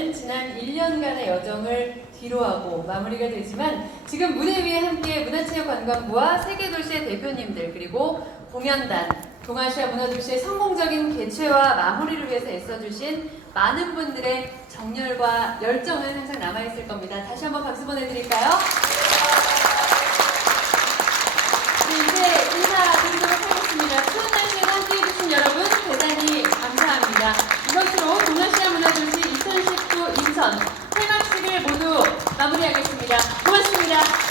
네, 지난 1년간의 여정을 뒤로하고 마무리가 되지만 지금 무대 위에 함께 문화체육관광부와 세계도시의 대표님들 그리고 공연단 동아시아 문화도시의 성공적인 개최와 마무리를 위해서 애써주신 많은 분들의 정열과 열정은 항상 남아있을 겁니다. 다시 한번 박수 보내드릴까요? 네, 이제 인사드리도록 하겠습니다. 추운 날씨에 함께 해주신 여러분 대단히 감사합니다. 이것으로 동아시아 문화도시 2019 인천 폐막식을 모두 마무리하겠습니다. 고맙습니다.